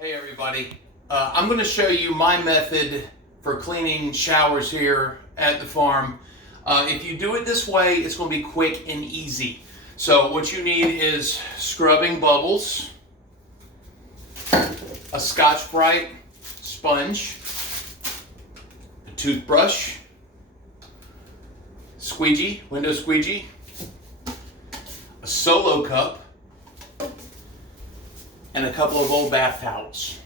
Hey everybody, I'm going to show you my method for cleaning showers here at the farm. If you do it this way, it's going to be quick and easy. So what you need is scrubbing bubbles, a Scotch-Brite sponge, a toothbrush, squeegee, window squeegee, a Solo cup, and a couple of old bath towels.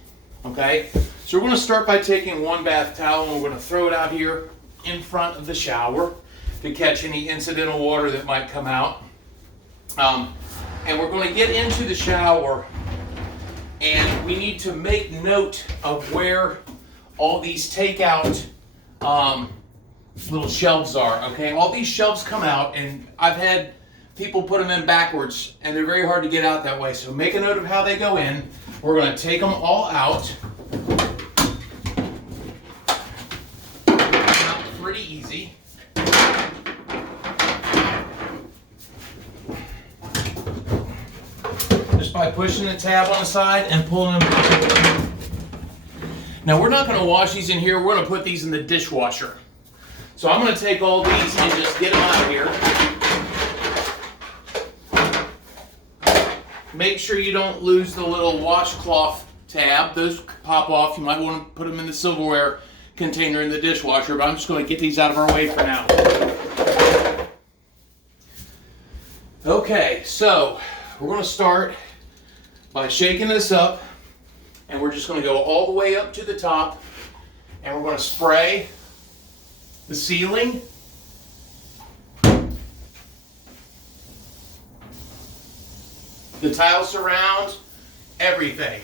Okay, so we're going to start by taking one bath towel and we're going to throw it out here in front of the shower to catch any incidental water that might come out. And we're going to get into the shower, and we need to make note of where all these takeout little shelves are. Okay, all these shelves come out, and I've had people put them in backwards, and they're very hard to get out that way. So make a note of how they go in. We're going to take them all out. Pretty easy. Just by pushing the tab on the side and pulling them. Now we're not going to wash these in here. We're going to put these in the dishwasher. So I'm going to take all these and just get them out of here. Make sure you don't lose the little washcloth tab. Those pop off. You might want to put them in the silverware container in the dishwasher, but I'm just going to get these out of our way for now. Okay, so we're going to start by shaking this up, and we're just going to go all the way up to the top, and we're going to spray the ceiling, the tile surround, everything.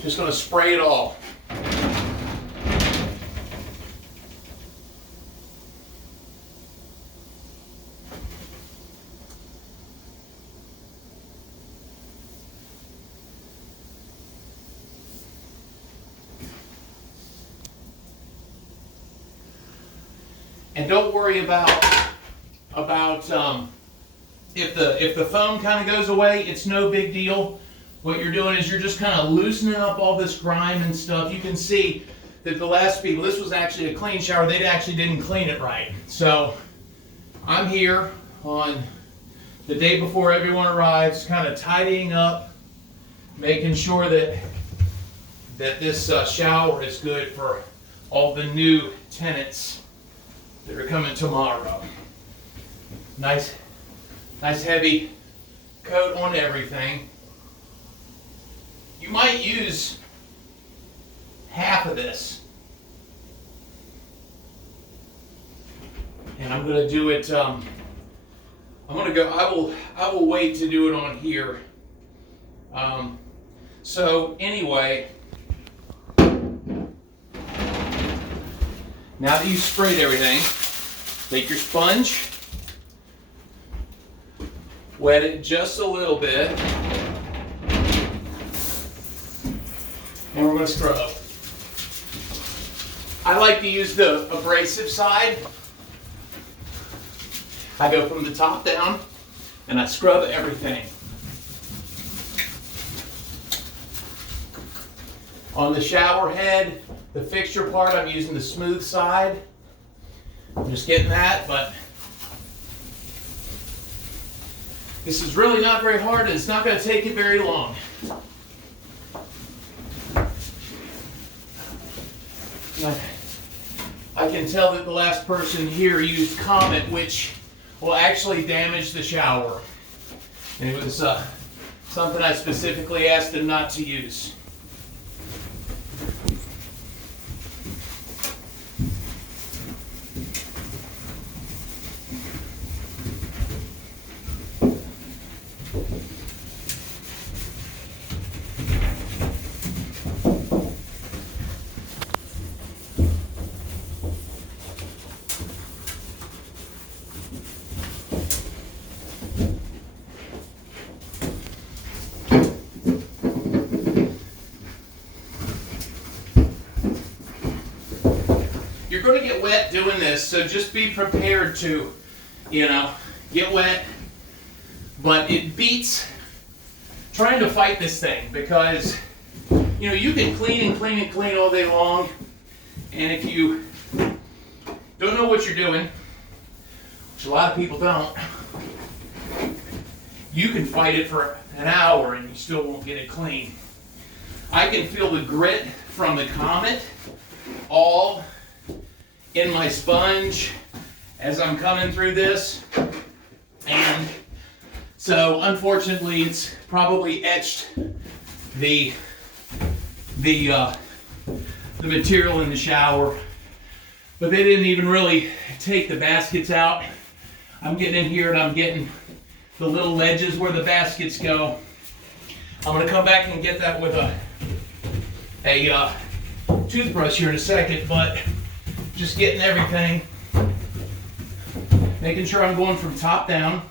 Just going to spray it all. And don't worry about if the foam kind of goes away, it's no big deal. What you're doing is you're just kind of loosening up all this grime and stuff. You can see that the last people, this was actually a clean shower. They actually didn't clean it right. So I'm here on the day before everyone arrives, kind of tidying up, making sure that this shower is good for all the new tenants that are coming tomorrow. Nice heavy coat on everything. You might use half of this. And I'm going to do it, I will wait to do it on here. So anyway, now that you've sprayed everything, take your sponge, wet it just a little bit, and we're going to scrub. I like to use the abrasive side. I go from the top down and I scrub everything. On the shower head, the fixture part, I'm using the smooth side. I'm just getting that, but this is really not very hard, and it's not going to take it very long. I can tell that the last person here used Comet, which will actually damage the shower. And it was something I specifically asked them not to use. You're going to get wet doing this, so just be prepared to, get wet. But it beats trying to fight this thing because, you know, you can clean and clean and clean all day long, and if you don't know what you're doing, which a lot of people don't, you can fight it for an hour and you still won't get it clean. I can feel the grit from the Comet all in my sponge as I'm coming through this, and so unfortunately it's probably etched the material in the shower, but they didn't even really take the baskets out. I'm getting in here and I'm getting the little ledges where the baskets go. I'm going to come back and get that with a toothbrush here in a second, but just getting everything, making sure I'm going from top down.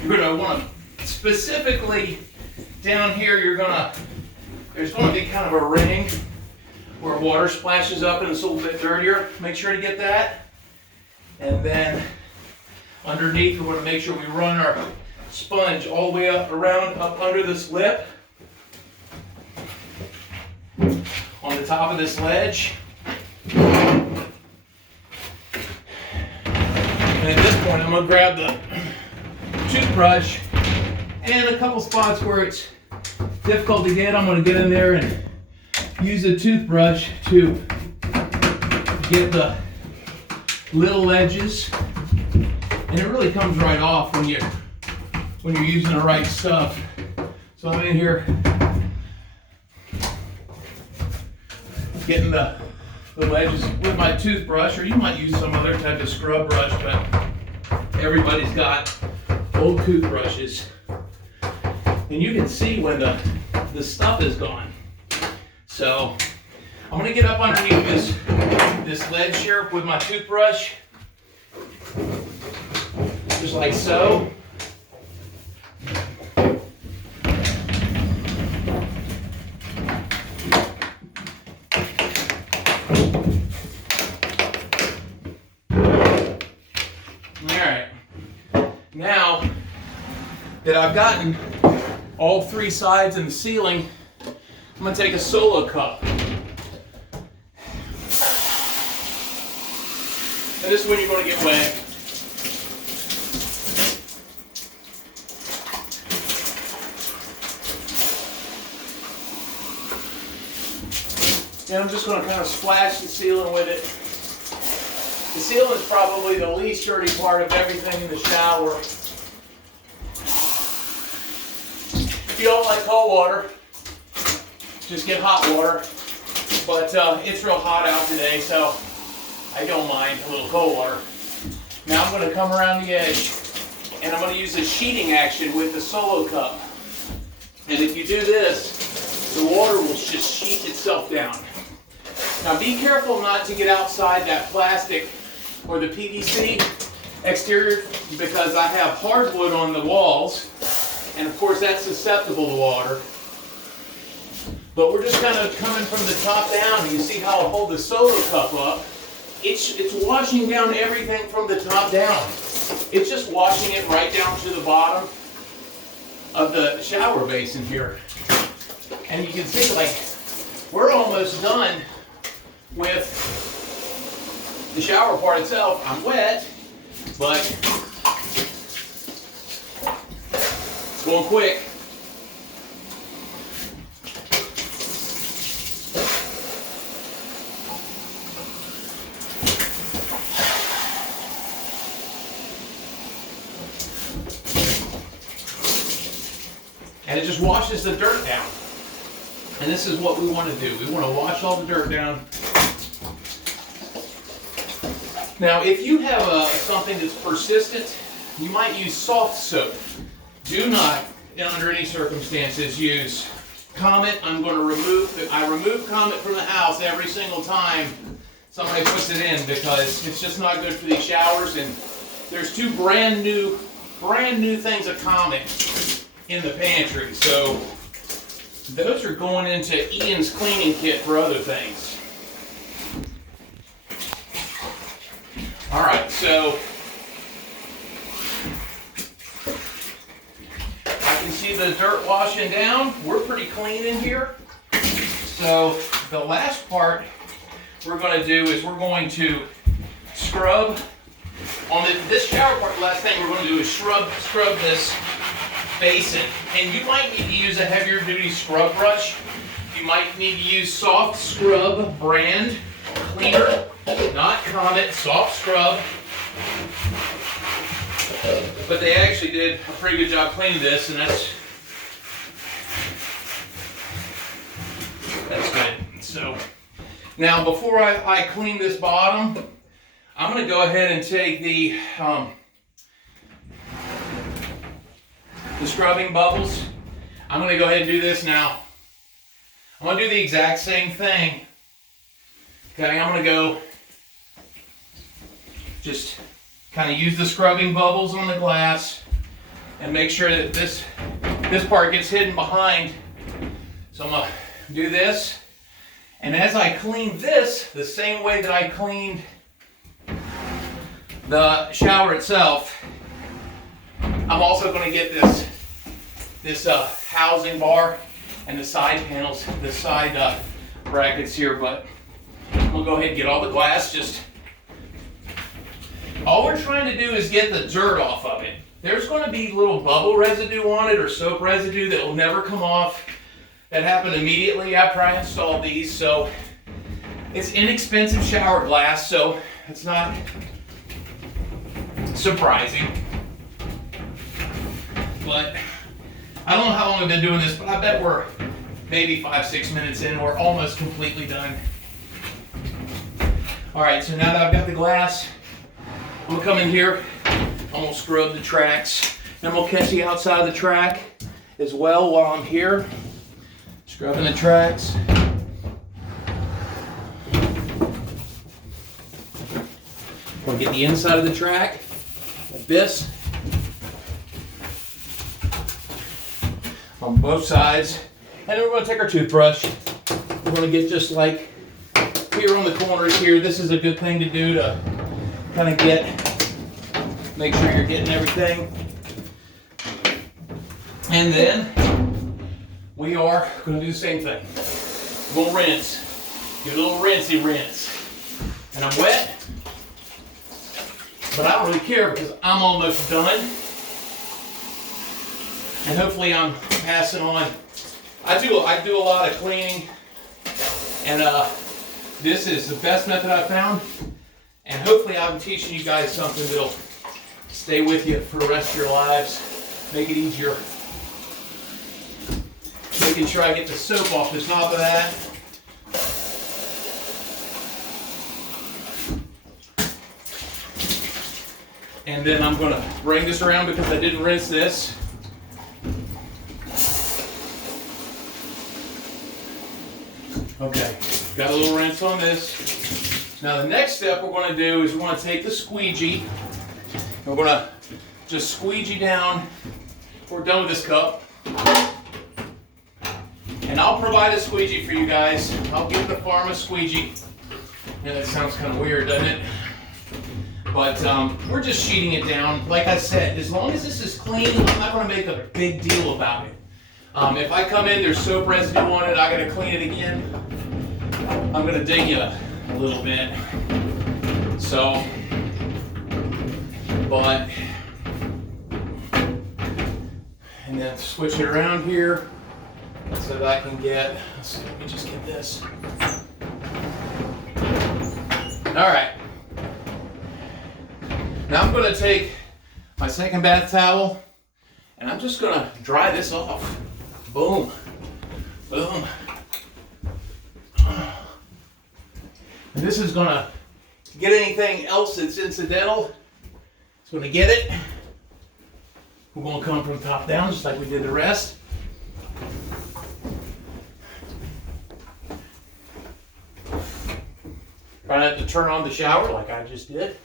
You're going to want to, specifically down here, there's going to be kind of a ring where water splashes up and it's a little bit dirtier. Make sure to get that. And then underneath, we want to make sure we run our sponge all the way up under this lip on the top of this ledge. And at this point, I'm going to grab the toothbrush, and a couple spots where it's difficult to get, I'm going to get in there and use a toothbrush to get the little edges, and it really comes right off when you're using the right stuff. So I'm in here getting the edges with my toothbrush, or you might use some other type of scrub brush, but everybody's got old toothbrushes, and you can see when the stuff is gone. So I'm going to get up underneath this ledge here with my toothbrush, just like so. Now that I've gotten all three sides and the ceiling, I'm going to take a solo cup. And this is when you're going to get wet. And I'm just going to kind of splash the ceiling with it. The ceiling is probably the least dirty part of everything in the shower. If you don't like cold water, just get hot water. But it's real hot out today, so I don't mind a little cold water. Now I'm going to come around the edge, and I'm going to use a sheeting action with the solo cup. And if you do this, the water will just sheet itself down. Now be careful not to get outside that plastic or the PVC exterior, because I have hardwood on the walls, and of course that's susceptible to water. But we're just kind of coming from the top down, and you see how I hold the solo cup up. It's washing down everything from the top down. It's just washing it right down to the bottom of the shower basin here. And you can see, like, we're almost done with the shower part itself. I'm wet, but it's going quick. And it just washes the dirt down. And this is what we want to do. We want to wash all the dirt down. Now, if you have something that's persistent, you might use soft soap. Do not, under any circumstances, use Comet, I remove Comet from the house every single time somebody puts it in because it's just not good for these showers. And there's two brand new things of Comet in the pantry. So those are going into Ian's cleaning kit for other things. All right, so I can see the dirt washing down. We're pretty clean in here. So the last part we're going to do is we're going to scrub on this shower part. The last thing we're going to do is scrub this basin. And you might need to use a heavier duty scrub brush. You might need to use Soft Scrub brand cleaner, not Comet, Soft Scrub. But they actually did a pretty good job cleaning this, and that's good. So now before I clean this bottom, I'm going to go ahead and take the scrubbing bubbles. I'm going to go ahead and do this now. I'm going to do the exact same thing. Okay, I'm going to go just kind of use the scrubbing bubbles on the glass and make sure that this part gets hidden behind. So I'm going to do this. And as I clean this, the same way that I cleaned the shower itself, I'm also going to get this housing bar and the side panels, the side brackets here. But we'll go ahead and get all the glass. All we're trying to do is get the dirt off of it. There's going to be little bubble residue on it or soap residue that will never come off. That happened immediately after I installed these. So it's inexpensive shower glass, so it's not surprising. But I don't know how long I've been doing this, but I bet we're maybe 5-6 minutes in. We're almost completely done. All right, so now that I've got the glass, I'm gonna come in here, I'm gonna scrub the tracks. And I'm gonna catch the outside of the track as well while I'm here. Scrubbing the tracks. We'll get the inside of the track, like this. On both sides. And then we're gonna take our toothbrush. We're gonna get just like here on the corners here. This is a good thing to do to kind of make sure you're getting everything. And then we are going to do the same thing. We'll rinse. Give it a little rinsey rinse. And I'm wet, but I don't really care because I'm almost done. And hopefully I'm passing on. I do a lot of cleaning, and this is the best method I've found. And hopefully I'm teaching you guys something that'll stay with you for the rest of your lives. Make it easier. Making sure I get the soap off the top of that. And then I'm going to bring this around because I didn't rinse this. Okay, got a little rinse on this. Now the next step we're going to do is we're going to take the squeegee. And we're going to just squeegee down. We're done with this cup. And I'll provide a squeegee for you guys. I'll give the farm a squeegee. Yeah, that sounds kind of weird, doesn't it? But we're just sheeting it down. Like I said, as long as this is clean, I'm not going to make a big deal about it. If I come in, there's soap residue on it, I got to clean it again, I'm going to dig you a little bit. So, but, and then switch it around here so that I can get, let me just get this. All right. Now I'm going to take my second bath towel and I'm just going to dry this off. Boom. Boom. And this is going to get anything else that's incidental. It's going to get it. We're going to come from top down just like we did the rest. Try not to turn on the shower like I just did.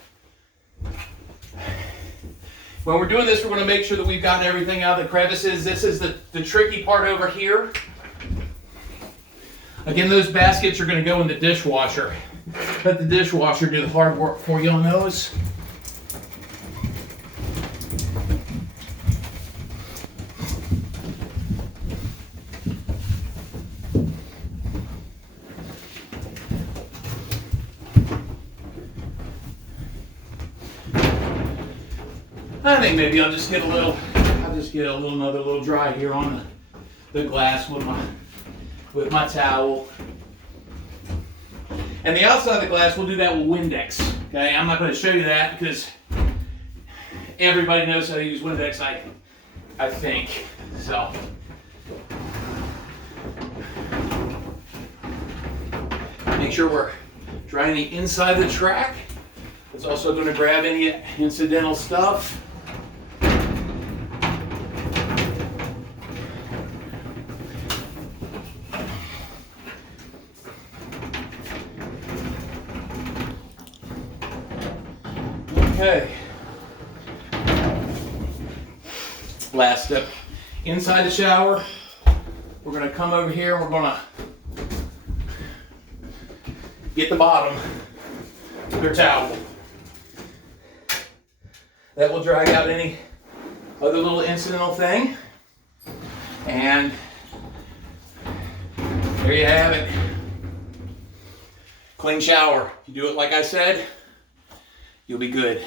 When we're doing this, we're going to make sure that we've gotten everything out of the crevices. This is the tricky part over here. Again, those baskets are going to go in the dishwasher. Let the dishwasher do the hard work for you on those. I think maybe I'll just get another little dry here on the glass with my towel. And the outside of the glass, we'll do that with Windex. Okay, I'm not going to show you that because everybody knows how to use Windex, I think. So. Make sure we're drying the inside of the track. It's also going to grab any incidental stuff. Okay. Last step. Inside the shower, we're going to come over here and we're going to get the bottom with our towel. That will drag out any other little incidental thing. And there you have it. Clean shower. You do it like I said, you'll be good.